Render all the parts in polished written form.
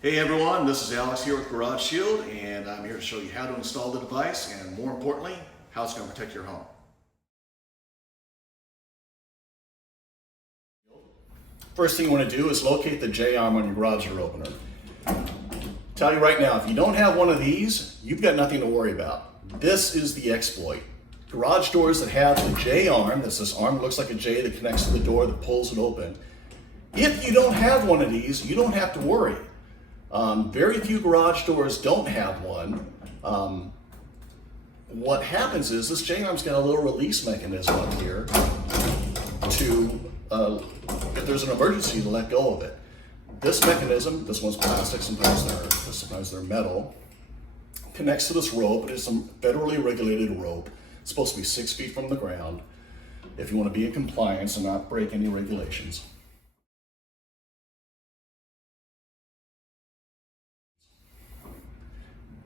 Hey everyone, this is Alex here with Garage Shield, and I'm here to show you how to install the device and, more importantly, how it's going to protect your home. First thing you want to do is locate the J-arm on your garage door opener. Tell you right now, if you don't have one of these, you've got nothing to worry about. This is the exploit. Garage doors that have the J-arm, that's this arm that looks like a J that connects to the door that pulls it open. If you don't have one of these, you don't have to worry. Very few garage doors don't have one. What happens is this J-arm's got a little release mechanism up here to, if there's an emergency, to let go of it. This mechanism, this one's plastic, sometimes they're metal, connects to this rope. It is some federally regulated rope. It's supposed to be 6 feet from the ground if you want to be in compliance and not break any regulations.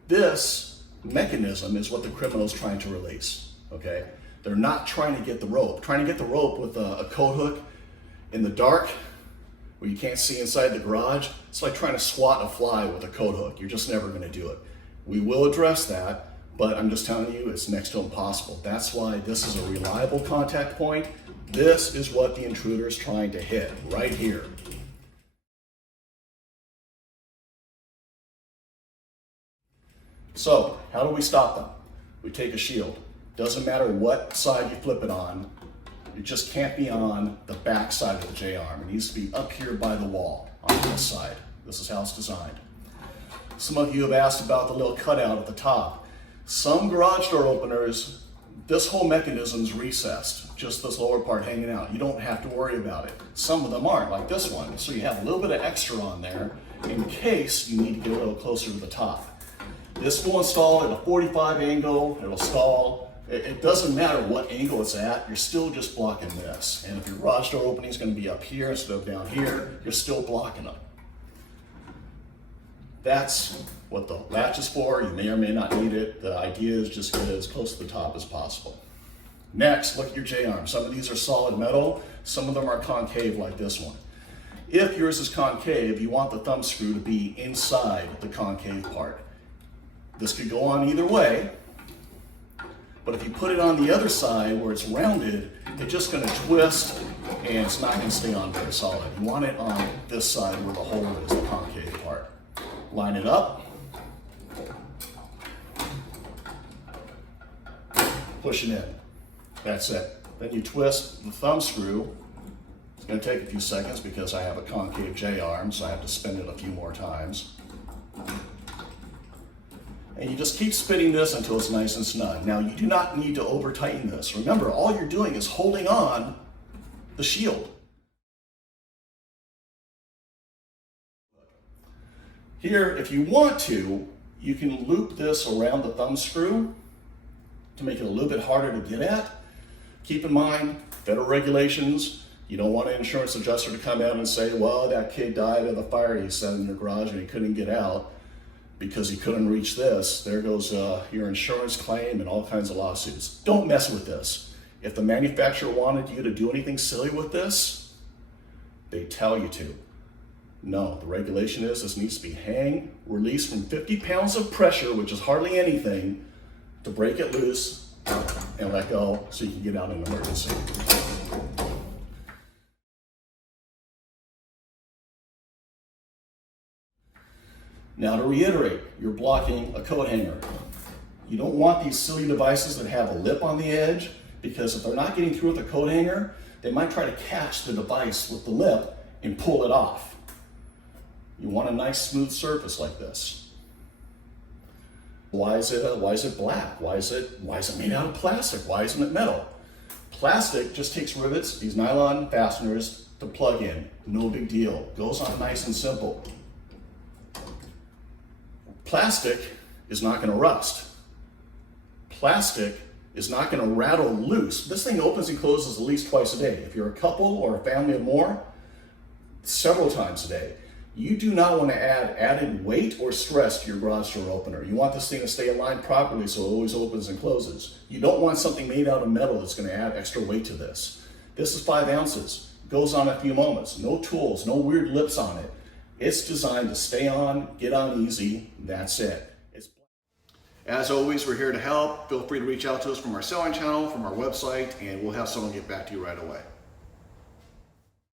This mechanism is what the criminal's trying to release, okay? They're not trying to get the rope. Trying to get the rope with a coat hook in the dark where you can't see inside the garage, it's like trying to swat a fly with a coat hook. You're just never gonna do it. We will address that, but I'm just telling you it's next to impossible. That's why this is a reliable contact point. This is what the intruder is trying to hit, right here. So, how do we stop them? We take a shield. Doesn't matter what side you flip it on, it just can't be on the back side of the J-arm. It needs to be up here by the wall, on this side. This is how it's designed. Some of you have asked about the little cutout at the top. Some garage door openers, this whole mechanism's recessed, just this lower part hanging out. You don't have to worry about it. Some of them aren't, like this one. So you have a little bit of extra on there in case you need to get a little closer to the top. This will install at a 45 angle, it'll stall. It doesn't matter what angle it's at, you're still just blocking this. And if your garage door opening is going to be up here instead of down here, you're still blocking them. That's what the latch is for. You may or may not need it. The idea is just get it as close to the top as possible. Next, look at your J-arm. Some of these are solid metal, some of them are concave like this one. If yours is concave, you want the thumb screw to be inside the concave part. This could go on either way, but if you put it on the other side where it's rounded, it's just going to twist and it's not going to stay on very solid. You want it on this side where the hole is, the concave part. Line it up, push it in. That's it. Then you twist the thumb screw. It's going to take a few seconds because I have a concave J-arm, so I have to spin it a few more times. And you just keep spinning this until it's nice and snug. Now, you do not need to over tighten this. Remember, all you're doing is holding on the shield. Here, if you want to, you can loop this around the thumb screw to make it a little bit harder to get at. Keep in mind, federal regulations, you don't want an insurance adjuster to come out and say, well, that kid died of the fire he set in your garage and he couldn't get out because he couldn't reach this. There goes your insurance claim and all kinds of lawsuits. Don't mess with this. If the manufacturer wanted you to do anything silly with this, they tell you to. No, the regulation is this needs to be released from 50 pounds of pressure, which is hardly anything, to break it loose and let go so you can get out in an emergency. Now to reiterate, you're blocking a coat hanger. You don't want these silly devices that have a lip on the edge, because if they're not getting through with the coat hanger, they might try to catch the device with the lip and pull it off. You want a nice smooth surface like this. Why is it black? Why is it made out of plastic? Why isn't it metal? Plastic just takes rivets, these nylon fasteners, to plug in. No big deal. Goes on nice and simple. Plastic is not going to rust. Plastic is not going to rattle loose. This thing opens and closes at least twice a day. If you're a couple or a family of more, several times a day. You do not want to add added weight or stress to your garage door opener. You want this thing to stay aligned properly so it always opens and closes. You don't want something made out of metal that's going to add extra weight to this. This is 5 ounces. Goes on a few moments. No tools, no weird lips on it. It's designed to stay on, get on easy, that's it. As always, we're here to help. Feel free to reach out to us from our selling channel, from our website, and we'll have someone get back to you right away.